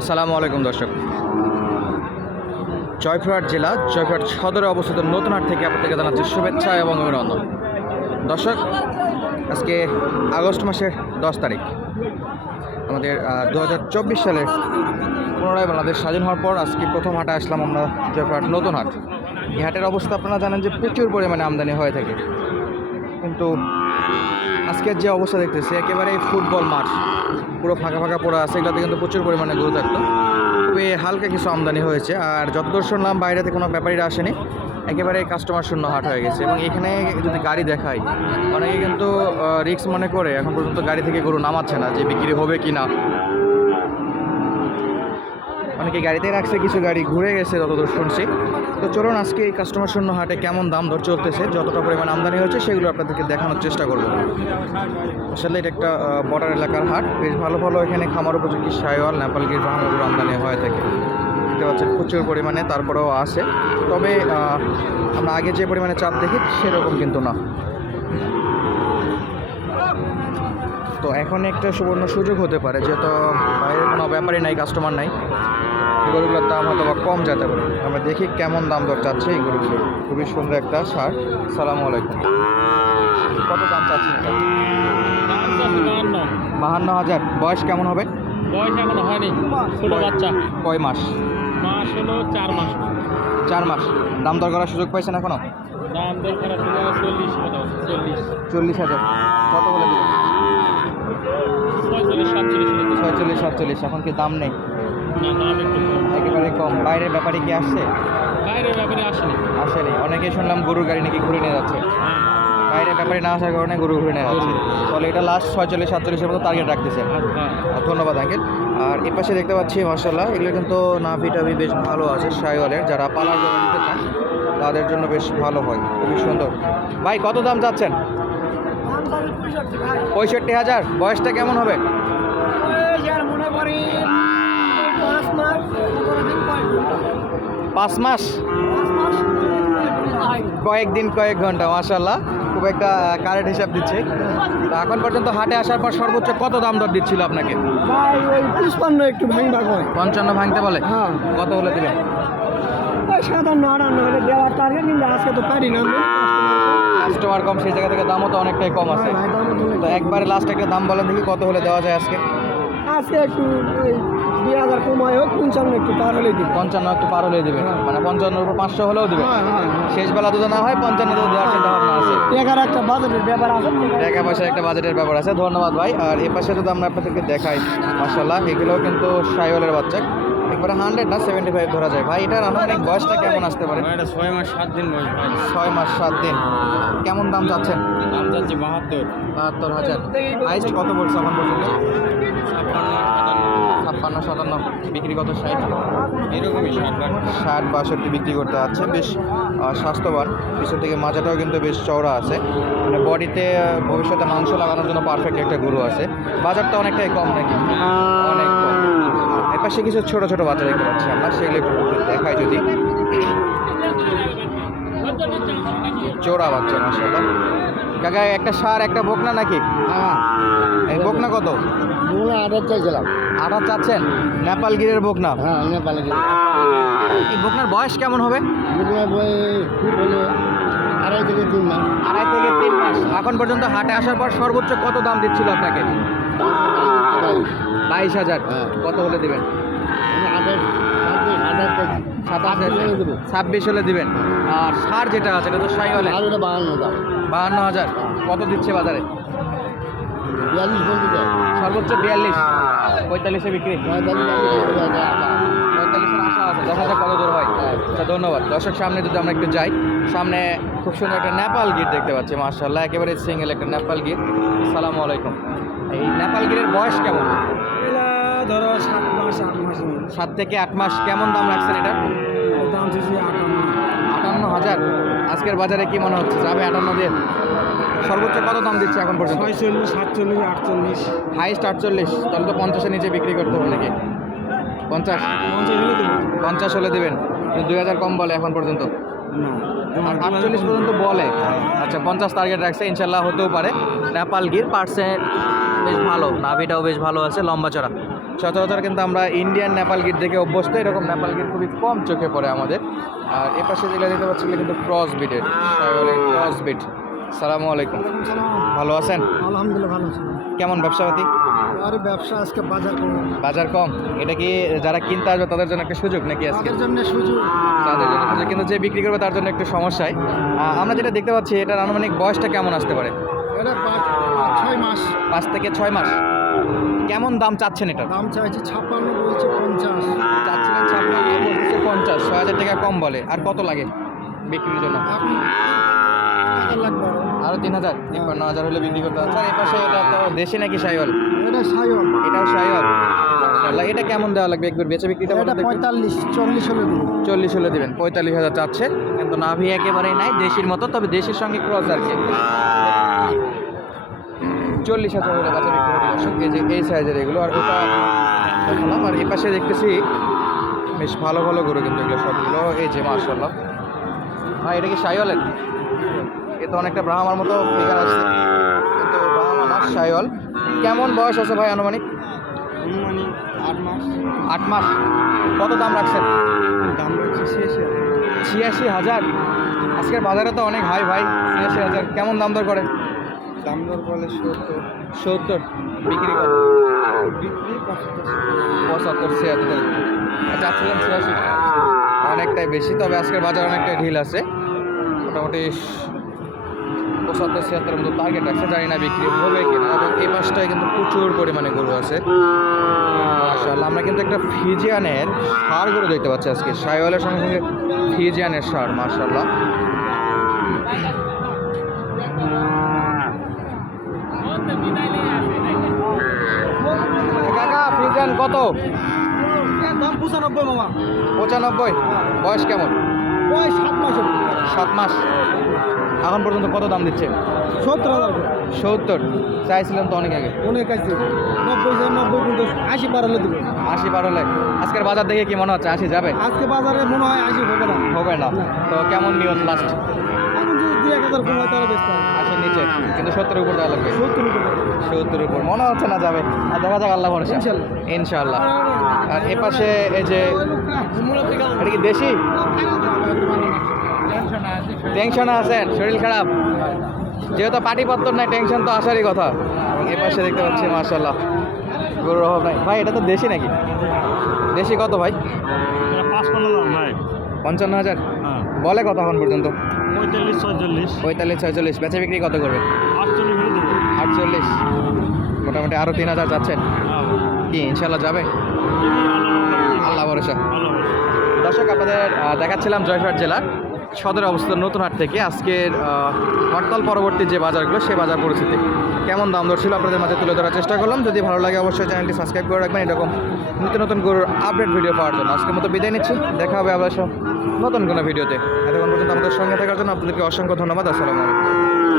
আসসালামু আলাইকুম দর্শক। জয়পুরহাট জেলা, জয়পুরহাট সদরে অবস্থিত নতুন হাট থেকে আপনাদেরকে জানাচ্ছি শুভেচ্ছা এবং অভিনন্দন। দর্শক, আজকে আগস্ট মাসের দশ তারিখ। আমাদের দু চব্বিশ সালের পুনরায় বাংলাদেশ স্বাধীন হওয়ার পর আজকে প্রথম হাটে আসলাম আমরা জয়পুরহাট নতুন হাট। এই হাটের অবস্থা আপনারা জানেন যে প্রচুর পরিমাণে আমদানি হয়ে থাকে। কিন্তু আজকের যে অবস্থা দেখতেছি একেবারে ফুটবল মাঠ। পুরো ফাঁকা ফাঁকা পড়া আছে, এগুলোতে কিন্তু প্রচুর পরিমাণে গরু থাকতো তবে হালকা কিছু আমদানি হয়েছে, আর যতদূর শুনলাম বাইরেতে কোনো ব্যাপারীরা আসেনি, একেবারে কাস্টমার শূন্য হাট হয়ে গেছে। এবং এখানে যদি গাড়ি দেখায় অনেকে কিন্তু রিক্স মনে করে, এখন পর্যন্ত গাড়ি থেকে গরু নামাচ্ছে না যে বিক্রি হবে কি না অনেকে গাড়িতে রাখছে, কিছু গাড়ি ঘুরে গেছে, যতদূর শুনছি। তো চলুন, আজকে এই কাস্টমার শূন্য হাটে কেমন দাম দর চলতেছে, যতটা পরিমাণ আমদানি হয়েছে, সেগুলো আপনাদেরকে দেখানোর চেষ্টা করব। আসলে এটা একটা বর্ডার এলাকার হাট। বেশ ভালো ভালো এখানে খামার উপযোগী সাইওয়াল নেপালগির ব্রাহ্মণগুলো আমদানি হয়ে থাকে। দেখতে পাচ্ছেন, প্রচুর পরিমাণে তারপরেও আছে। তবে আমরা আগে যে পরিমাণে চাপ দেখি, সেরকম কিন্তু না। তো এখন একটা সুবর্ণ সুযোগ হতে পারে যেহেতু বাইরে কোনো ব্যাপারই নাই কাস্টমার নাই এই গরুগুলোর দাম হয়তো বা কম যেতে পারে। আমরা দেখি কেমন দাম দর চাচ্ছে এই গরুগুলো। খুবই সুন্দর একটা সার। সালাম আলাইকুম। কত দাম চাচ্ছেন এটা? বাহান্ন হাজার। বয়স কেমন হবে? বয়স এখনও হয়নি। ছোট বাচ্চা। কয় মাস? মাস হলো চার মাস। চার মাস। দাম দর করার সুযোগ পাইছেন এখনও? দাম দরকার ছিল চল্লিশ মতো চল্লিশ চল্লিশ হাজার। কত বলে দিবেন পঁয়তাল্লিশ সাতচল্লিশ মতো। ছয়চল্লিশ সাতচল্লিশ এখন কি দাম নেই। একেবারে কম। বাইরের ব্যাপারে কি আসছে? বাইরের ব্যাপারে আসেনি। আসেনি। অনেকে শুনলাম গরুর গাড়ি নাকি ঘুরে নিয়ে যাচ্ছে। বাইরে ব্যাপারে না আসার কারণে গরু ঘুরে নিয়ে যাচ্ছে। ফলে এটা লাস্ট ছয়চল্লিশ সাতচল্লিশের মতো টার্গেট রাখতেছে। হ্যাঁ ধন্যবাদ আঙ্কেল আর এ পাশে দেখতে পাচ্ছি মার্শাল্লাহ এগুলো কিন্তু নাভি টাভি বেশ ভালো আছে সাইওয়ালের। যারা পালার জন্য নিতে চান তাদের জন্য বেশ ভালো হয়। খুবই সুন্দর। ভাই কত দাম চাচ্ছেন? পঁয়ষট্টি হাজার। বয়সটা কেমন হবে? পাঁচ মাস? কয়েকদিন, কয়েক ঘণ্টা মাশাল্লাহ খুব একটা কারেন্ট হিসাব দিচ্ছে। এখন পর্যন্ত হাটে আসার পর সর্বোচ্চ কত দাম দর দিচ্ছিল আপনাকে? ভাই একটু পঞ্চান্ন ভাঙতে বলে? কত হলে দেবেন? কিন্তু আজকে তো পারি না। কাস্টমার কম সেই জায়গা থেকে দামও তো অনেকটাই কম আছে। হ্যাঁ, দামও তো তো একবারে লাস্ট একটা দাম বলেন দেখি কত হলে দেওয়া যায় আজকে। আজকে একটু দুই হাজার কমায় হোক পঞ্চান্ন একটু পার হলে দিব। পঞ্চান্ন একটু পার হলে দেবে। হ্যাঁ। মানে পঞ্চান্নর উপর পাঁচশো হলেও দেবে। হ্যাঁ, হ্যাঁ, হ্যাঁ। শেষ বেলা যদি না হয় পঞ্চান্ন দেওয়ার চিন্তা ভাবনা আছে। টাকার একটা বাজেটের ব্যাপার আছে। টাকা পয়সার একটা বাজেটের ব্যাপার আছে। ধন্যবাদ ভাই। আর এ পাশে যদি আমরা আপনাদেরকে দেখাই মাসাল্লাহ এগুলোও কিন্তু সাইওয়ালের বাচ্চা। একবারে হান্ড্রেড না সেভেন্টি ফাইভ ধরা যায়। ভাই এটার আনুমানিক বয়সটা কেমন আসতে পারে? এটা ছয় মাস সাত দিন বয়স ভাই। ছয় মাস সাত দিন। কেমন দাম চাচ্ছেন? দাম যাচ্ছে বাহাত্তর। বাহাত্তর হাজার। হাইস্ট কত পড়ছে এখন পর্যন্ত? ছাপ্পান্ন সাতান্ন। বিক্রি কত? ষাট। এরকমই ষাট বাষট্টি বিক্রি করতে আছে বেশ স্বাস্থ্যবান। পিছন থেকে মাজাটাও কিন্তু বেশ চওড়া আছে। মানে বডিতে ভবিষ্যতে মাংস লাগানোর জন্য পারফেক্ট একটা গরু আছে। বাজারটা অনেকটাই কম নাকি? অনেক। পাশে কিছু ছোট ছোট বাচ্চা দেখতে পাচ্ছি আমরা সেগুলো একটু দেখাই যদি। চোরা বাচ্চা মাসাল্লাহ কাকা একটা সার একটা বকনা নাকি? হ্যাঁ। এই বকনা কত? দুগুলো আঠাশ চাইছিলাম। আটা চাচ্ছেন? নেপাল গিরের বকনা? হ্যাঁ নেপালে এই বকনার বয়স কেমন হবে? আড়াই থেকে তিন মাস। আড়াই থেকে তিন মাস। এখন পর্যন্ত হাটে আসার পর সর্বোচ্চ কত দাম দিচ্ছিল আপনাকে? বাইশ হাজার। কত হলে দিবেন? ছাব্বিশ হলে দিবেন। আর সার যেটা আছে, এটা তো সাই হলে বাহান্ন হাজার কত দিচ্ছে বাজারে? সর্বোচ্চ বিয়াল্লিশ। পঁয়তাল্লিশে বিক্রি। দেখা যাক কত দূর হয়? আচ্ছা ধন্যবাদ। দর্শক, সামনে যদি আমরা একটু যাই, সামনে খুব সুন্দর একটা নেপাল গির দেখতে পাচ্ছি মার্শাল্লাহ একেবারে সিঙ্গেল একটা নেপাল গির। সালামু আলাইকুম। এই নেপাল গিরের বয়স কেমন? মাস আট মাস সাত থেকে আট মাস কেমন দাম রাখছেন এটা? দাম শেষে আটান্ন। আটান্ন হাজার। আজকের বাজারে কি মনে হচ্ছে? যাবে আটান্ন দিয়ে? সর্বোচ্চ কত দাম দিচ্ছে এখন পর্যন্ত? ছয়চল্লিশ সাতচল্লিশ আটচল্লিশ। হাইস্ট আটচল্লিশ। তাহলে তো পঞ্চাশের নিচে বিক্রি করতে হবে নাকি? পঞ্চাশ? পঞ্চাশ হলে পঞ্চাশ হলে দেবেন। দুই হাজার কম বলে এখন পর্যন্ত। আটচল্লিশ পর্যন্ত বলে? আচ্ছা পঞ্চাশ টার্গেট রাখছে ইনশাল্লাহ হতেও পারে। নেপাল গির পার্সেন্ট বেশ ভালো নাভিটাও বেশ ভালো আছে লম্বা চড়া। সচরাচর কিন্তু আমরা ইন্ডিয়ান নেপাল গিট দেখে অভ্যস্ত এরকম নেপাল গিট খুবই কম চোখে পড়ে আমাদের। আর এ পাশে যেগুলো দেখতে পাচ্ছি কিন্তু ক্রস বিটের ক্রস বিট সালামু আলাইকুম। ভালো আছেন? আলহামদুলিল্লাহ ভালো আছি। কেমন ব্যবসাপাতি আরে ব্যবসা আজকে বাজার কম। বাজার কম? এটা কি যারা কিনতে আসবে তাদের জন্য একটা সুযোগ নাকি আজকে? তাদের জন্য সুযোগ। তাদের জন্য সুযোগ কিন্তু যে বিক্রি করবে তার জন্য একটু সমস্যায়। আমরা যেটা দেখতে পাচ্ছি এটার আনুমানিক বয়সটা কেমন আসতে পারে? ছয় মাস। পাঁচ থেকে ছয় মাস। কেমন দাম চাচ্ছেন এটা দাম চাইছি ছাপ্পান্ন বলছে পঞ্চাশ। চাচ্ছিলেন ছাপ্পান্ন বলতেছে পঞ্চাশ। ছয় হাজার টাকা কম বলে। আর কত লাগে বিক্রির জন্য? আরও। আরও তিন হাজার? তিপ্পান্ন হাজার হলে বিক্রি করতে হবে এই পাশে এটা তো দেশি নাকি সাইওয়াল এটা সায়ন এটাও সাইওয়াল মাশাআল্লাহ, এটা কেমন দেওয়া লাগবে একবার বেচে বিক্রিটা এটা পঁয়তাল্লিশ চল্লিশ হলে চল্লিশ হলে দেবেন। পঁয়তাল্লিশ হাজার চাচ্ছে। কিন্তু নাভি একেবারেই নাই দেশির মতো তবে দেশির সঙ্গে ক্রস আর কি। চল্লিশ হাজার হলে হবে দর্শক এই যে এই সাইজের এগুলো আর ওটা দেখালাম আর এই পাশে দেখতেছি বেশ ভালো ভালো গরু কিন্তু এগুলো সবগুলো। এই যে মার্শাল্লাহ হ্যাঁ এটা কি সাইওয়ালের এ তো অনেকটা ব্রাহ্মার মতো ফিগার আছে। কিন্তু ব্রাহ্মা না সাইওয়াল। কেমন বয়স আছে ভাই আনুমানিক? মানে আট মাস। আট মাস। কত দাম রাখছেন? দাম শেষ ছিয়াশি হাজার। আজকের বাজারে তো অনেক হাই ভাই ছিয়াশি হাজার। কেমন দাম দর করে দাম দর বলে সত্তর। সত্তর। বিক্রি কত বিক্রি পঁচাত্তর। ছিয়াত্তর। আচ্ছা ছিয়াশি। অনেকটাই বেশি তবে আজকের বাজার অনেকটাই ঢিল আছে। মোটামুটি পঁচাত্তর ছিয়াত্তর মতো টার্গেট আছে জানি না বিক্রি হবে কিনা এবং এই মাসটায় কিন্তু প্রচুর পরিমাণে গরু আছে। মাশাআল্লাহ আমরা কিন্তু একটা ফিজিয়ানের সার গরু দেখতে পাচ্ছি আজকে। সাইওয়ালের সঙ্গে সঙ্গে ফিজিয়ানের সার মার্শাল্লাহ কাকা ফিজিয়ান কত? দাম পঁচানব্বই মামা। পঁচানব্বই? বয়স কেমন? ওই সাত মাস সাত মাস। এখন পর্যন্ত কত দাম দিচ্ছে? সত্তর হাজার। সত্তর। চাইছিলেন তো অনেক আগে। অনেক আছে নব্বই নব্বই কিন্তু আশি পার হলে দেবো। আশি পার হলে। আজকের বাজার দেখে কি মনে হচ্ছে? আশি যাবে? আজকে বাজারে মনে হয় আশি হবে না। হবে না। তো কেমন নিয়ত লাস্ট এখন এক হাজার কমায় তাহলে বেচতে হবে আশির নিচে কিন্তু সত্তরের উপর দেওয়া লাগবে সত্তর উপরে মনে হচ্ছে না যাবে আর দেখা যাক আল্লাহ ভরসা ইনশাল্লাহ। ইনশাআল্লাহ আর এ পাশে এই যে এটা কি দেশি টেনশনে আছেন শরীর খারাপ যেহেতু পাটিপত্র নাই টেনশন তো আসারই কথা এ পাশে দেখতে পাচ্ছি মার্শাল্লাহ গরুর অভাব নাই ভাই এটা তো দেশি নাকি দেশি কত ভাই পঞ্চান্ন হাজার হ্যাঁ বলে কত এখন পর্যন্ত পঁয়তাল্লিশ ছয়চল্লিশ। পঁয়তাল্লিশ ছয়চল্লিশ। বেচা বিক্রি কত করবে? আটচল্লিশ হলে দেবো। আটচল্লিশ। মোটামুটি আরও তিন হাজার যাচ্ছেন? হ্যাঁ। কি ইনশাল্লাহ যাবে? আল্লাহ ভরসা। দর্শক আপনাদের দেখাচ্ছিলাম জয়ঘাট জেলার। সদর অবস্থিত নতুন হাট থেকে। আজকের হরতাল পরবর্তী যে বাজারগুলো, সে বাজার পরিস্থিতি। কেমন দাম দর ছিল আপনাদের মাঝে তুলে ধরার চেষ্টা করলাম। যদি ভালো লাগে অবশ্যই চ্যানেলটি সাবস্ক্রাইব করে রাখবেন। এরকম নিত্য নতুন গরুর আপডেট ভিডিও পাওয়ার জন্য। আজকের মতো বিদায় নিচ্ছি। দেখা হবে আবার সব নতুন কোনো ভিডিওতে এতক্ষণ পর্যন্ত আমাদের সঙ্গে থাকার জন্য আপনাদেরকে অসংখ্য ধন্যবাদ। আসসালামু আলাইকুম।